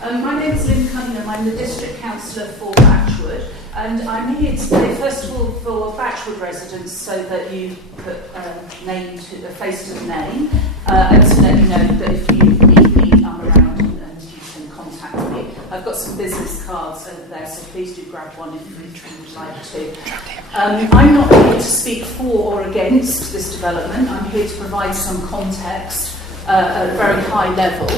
My name is Lynn Cunningham. I'm the District Councillor for Batchwood, and I'm here today, first of all, for Batchwood residents, so that you put a face to the name, and to let you know that if you need me, I'm around and you can contact me. I've got some business cards over there, so please do grab one if you would like to. I'm not here to speak for or against this development. I'm here to provide some context at a very high level.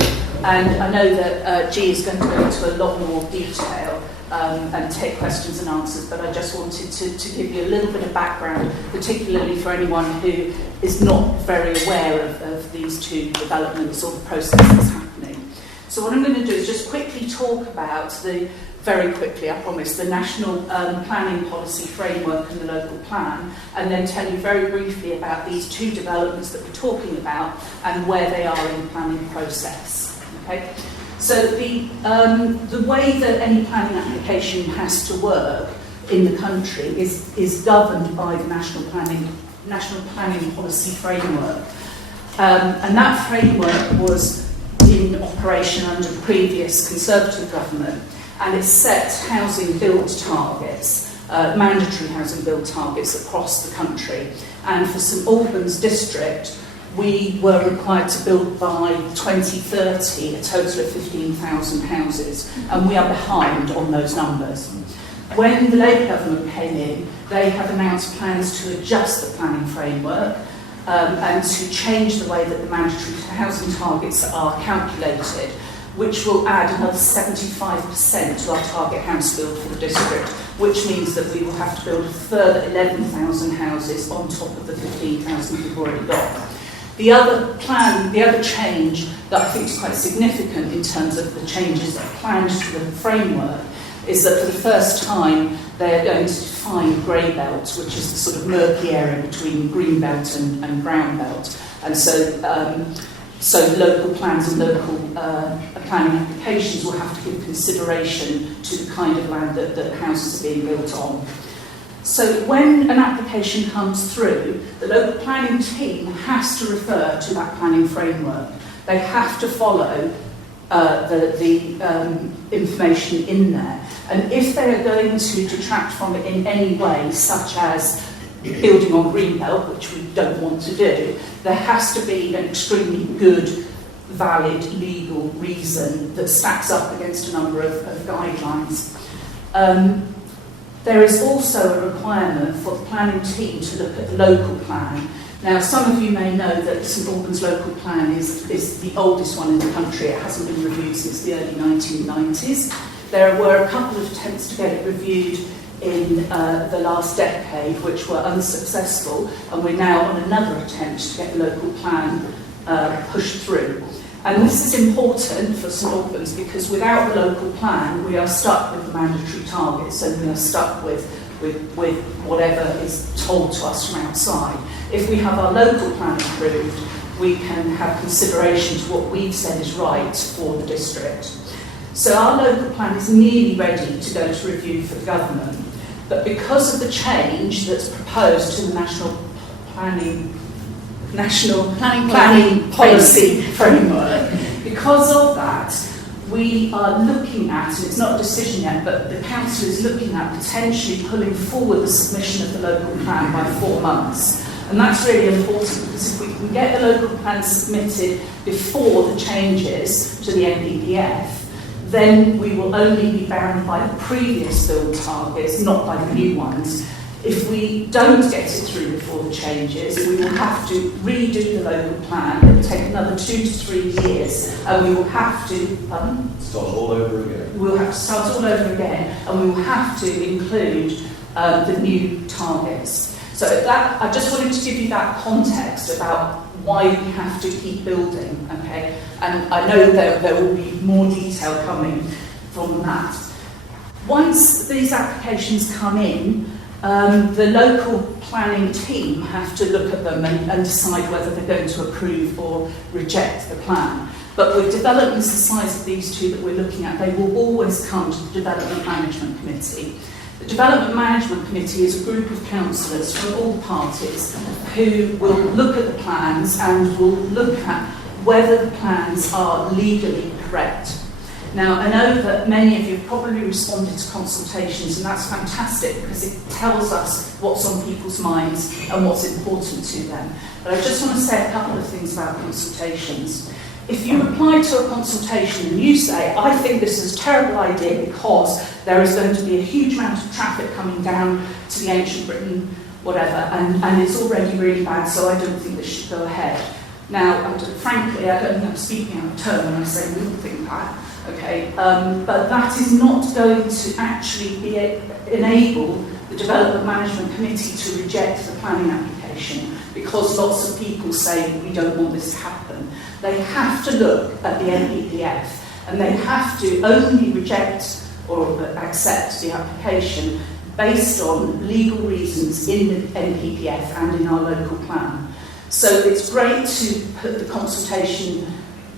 And I know that G is going to go into a lot more detail and take questions and answers, but I just wanted to give you a little bit of background, particularly for anyone who is not very aware of these two developments or the process that's happening. So what I'm going to do is just quickly talk about very quickly, I promise, the National Planning Policy Framework and the local plan, and then tell you very briefly about these two developments that we're talking about and where they are in the planning process. Okay? So the way that any planning application has to work in the country is governed by the National Planning Policy Framework. And that framework was in operation under the previous Conservative government, and it set housing build targets, mandatory housing build targets across the country. And for St Albans district, we were required to build by 2030 a total of 15,000 houses, and we are behind on those numbers. When the Labour government came in, they have announced plans to adjust the planning framework and to change the way that the mandatory housing targets are calculated, which will add another 75% to our target house build for the district, which means that we will have to build a further 11,000 houses on top of the 15,000 we've already got. The other change that I think is quite significant in terms of the changes that are planned to the framework is that for the first time they're going to define grey belt, which is the sort of murky area between green belt and brown belt. And so local plans and local planning applications will have to give consideration to the kind of land that houses are being built on. So when an application comes through, the local planning team has to refer to that planning framework. They have to follow the information in there. And if they are going to detract from it in any way, such as building on greenbelt, which we don't want to do, there has to be an extremely good, valid, legal reason that stacks up against a number of guidelines. There is also a requirement for the planning team to look at the local plan. Now, some of you may know that St Albans local plan is the oldest one in the country. It hasn't been reviewed since the early 1990s. There were a couple of attempts to get it reviewed in the last decade, which were unsuccessful, and we're now on another attempt to get the local plan pushed through. And this is important for St Albans because without the local plan, we are stuck with the mandatory targets, and we are stuck with whatever is told to us from outside. If we have our local plan approved, we can have consideration to what we've said is right for the district. So our local plan is nearly ready to go to review for the government, but because of the change that's proposed to the National Planning Policy Framework, because of that, we are looking at, and it's not a decision yet, but the council is looking at potentially pulling forward the submission of the local plan by 4 months. And that's really important because if we can get the local plan submitted before the changes to the NPPF, then we will only be bound by the previous build targets, not by the new ones. If we don't get it through before the changes, we will have to redo the local plan. It will take another 2 to 3 years, and we will have to start all over again. We'll have to start all over again, and we will have to include the new targets. So that I just wanted to give you that context about why we have to keep building. Okay, and I know there will be more detail coming from that. Once these applications come in, the local planning team have to look at them and decide whether they're going to approve or reject the plan. But with developments the size of these two that we're looking at, they will always come to the Development Management Committee. The Development Management Committee is a group of councillors from all parties who will look at the plans and will look at whether the plans are legally correct. Now, I know that many of you have probably responded to consultations, and that's fantastic because it tells us what's on people's minds and what's important to them. But I just want to say a couple of things about consultations. If you reply to a consultation and you say, I think this is a terrible idea because there is going to be a huge amount of traffic coming down to the ancient Britain, whatever, and it's already really bad, so I don't think this should go ahead. Now, frankly, I don't think I'm speaking out of turn when I say we all think that, okay? But that is not going to actually enable the Development Management Committee to reject the planning application because lots of people say we don't want this to happen. They have to look at the NPPF and they have to only reject or accept the application based on legal reasons in the NPPF and in our local plan. So it's great to put the consultation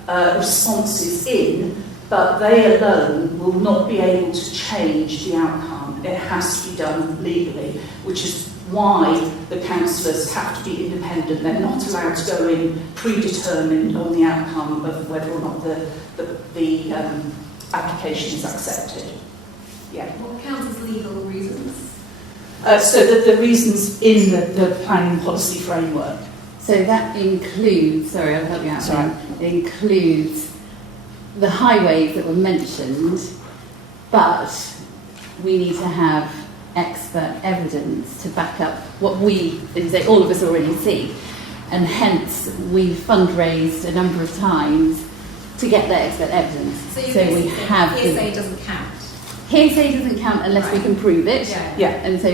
responses in, but they alone will not be able to change the outcome. It has to be done legally, which is why the councillors have to be independent. They're not allowed to go in predetermined on the outcome of whether or not the application is accepted. Yeah. What counts as legal reasons? So the reasons in the planning policy framework. So that includes, sorry, I'll help you out. Sorry. It includes the highways that were mentioned, but we need to have expert evidence to back up what we, as you say, all of us already see. And hence, we've fundraised a number of times to get that expert evidence. So we have hearsay doesn't count. Hearsay doesn't count unless we can prove it. Yeah. And so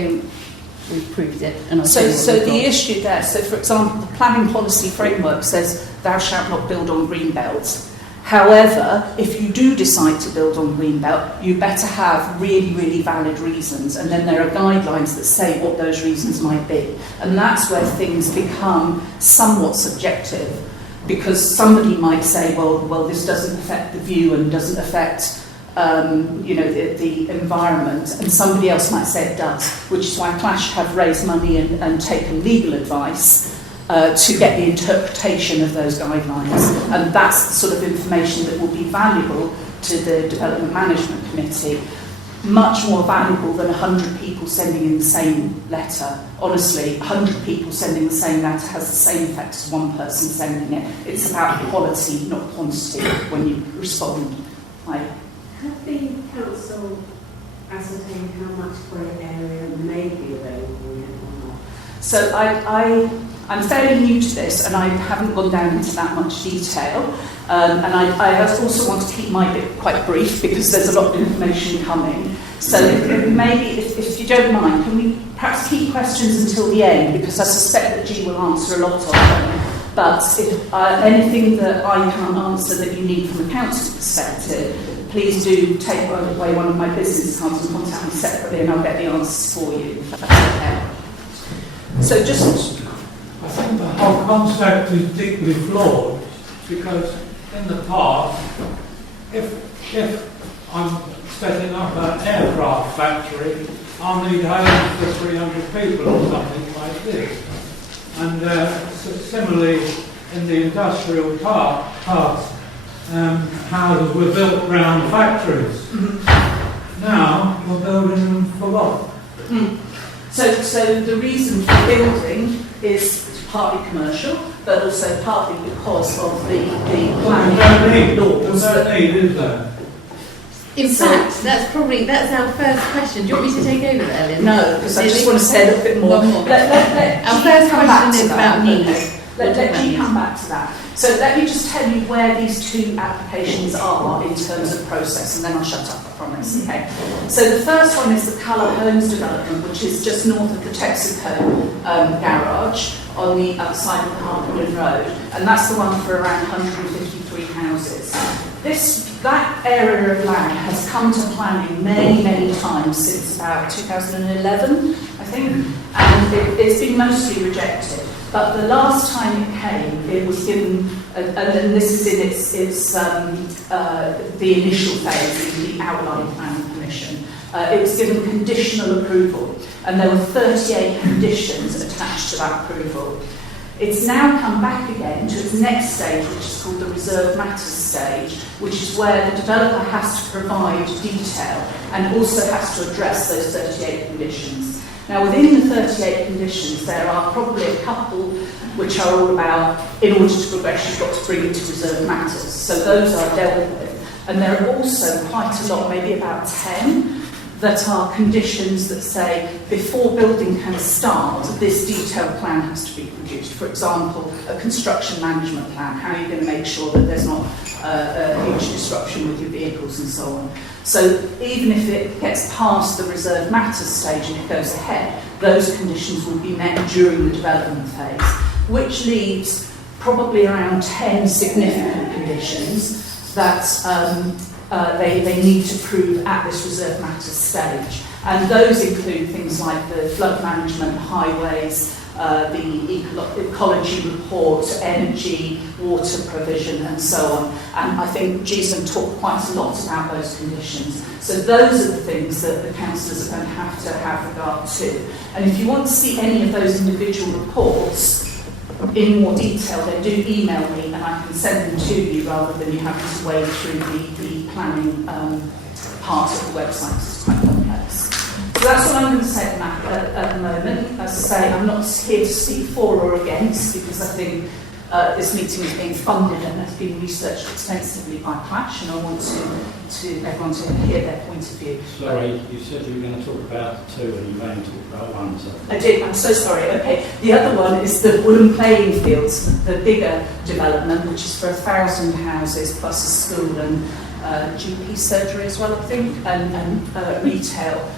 we've proved it. And So the issue there, so for example, the planning policy framework says thou shalt not build on green belts. However, if you do decide to build on green belt, you better have really, really valid reasons. And then there are guidelines that say what those reasons might be. And that's where things become somewhat subjective, because somebody might say, well, this doesn't affect the view and doesn't affect the environment, and somebody else might say it does, which is why Clash have raised money and taken legal advice to get the interpretation of those guidelines. And that's the sort of information that will be valuable to the Development Management Committee, much more valuable than 100 people sending in the same letter. Honestly, 100 people sending the same letter has the same effect as one person sending it. It's about quality, not quantity, when you respond. Have the council ascertained how much grey area may be available yet or not? So I'm fairly new to this and I haven't gone down into that much detail. And I also want to keep my bit quite brief because there's a lot of information coming. So maybe, if you don't mind, can we perhaps keep questions until the end, because I suspect that G will answer a lot of them. But if anything that I can't answer that you need from a council perspective, please do take away one of my business cards and contact me separately and I'll get the answers for you, if that's okay. So just... I think the whole concept is deeply flawed, because in the past, if I'm setting up an aircraft factory, I'll need homes for 300 people or something like this. And similarly, in the industrial past, houses were built around factories. Mm-hmm. Now we're building them for what? Mm. So the reason for building is partly commercial, but also partly because of the planning laws. There's no need, is there? In fact, that's our first question. Do you want me to take over there, Lynn? No, because I just want to say a little bit more. Our first question is about needs. Let G come back to that. So let me just tell you where these two applications are in terms of process, and then I'll shut up, I promise. Okay. So the first one is the Colour Homes development, which is just north of the Texaco garage on the outside of the Harpenden Road, and that's the one for around 153 houses. That area of land has come to planning many, many times since about 2011, I think, and it's been mostly rejected. But the last time it came, it was given, and this is in its the initial phase, in the outline planning permission. It was given conditional approval, and there were 38 conditions attached to that approval. It's now come back again to its next stage, which is called the reserve matters stage, which is where the developer has to provide detail and also has to address those 38 conditions. Now, within the 38 conditions, there are probably a couple which are all about, in order to progress, you've got to bring it to reserve matters. So those are dealt with. And there are also quite a lot, maybe about 10, that are conditions that say before building can start, this detailed plan has to be produced. For example, a construction management plan. How are you going to make sure that there's not a huge disruption with your vehicles and so on? So even if it gets past the reserve matters stage and it goes ahead, those conditions will be met during the development phase, which leaves probably around 10 significant conditions that they need to prove at this reserve matters stage. And those include things like the flood management, highways, the ecology report, energy, water provision, and so on. And I think Jason talked quite a lot about those conditions. So those are the things that the councillors are going to have regard to. And if you want to see any of those individual reports in more detail, then do email me and I can send them to you rather than you having to wade through the planning part of the website, because it's quite complex. So that's what I'm going to say at the moment. As I say, I'm not here to speak for or against, because I think this meeting is being funded and has been researched extensively by Clash, and I want everyone to hear their point of view. Sorry, you said you were going to talk about two and you only talked about one. So. I did, I'm so sorry. Okay, the other one is the Woolen Playing Fields, the bigger development, which is for 1,000 houses plus a school and GP surgery as well, I think, and retail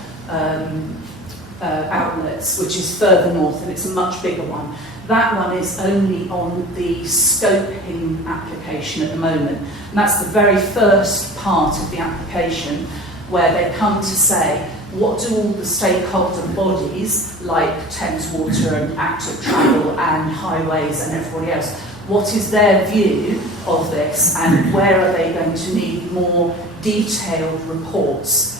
outlets, which is further north, and it's a much bigger one. That one is only on the scoping application at the moment. And that's the very first part of the application where they come to say, what do all the stakeholder bodies, like Thames Water and Active Travel and Highways and everybody else, what is their view of this, and where are they going to need more detailed reports?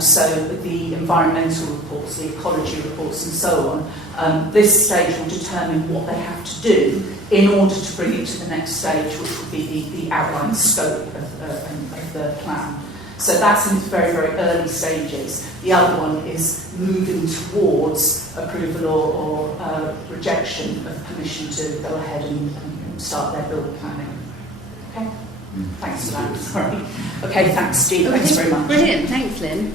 So the environmental reports, the ecology reports and so on, this stage will determine what they have to do in order to bring it to the next stage, which will be the outline scope of the plan. So that's in very, very early stages. The other one is moving towards approval or rejection of permission to go ahead and start their build planning. Okay? Thanks for that. Sorry. Okay, thanks, Steve. Thanks very much. Brilliant. Thanks, Lynn.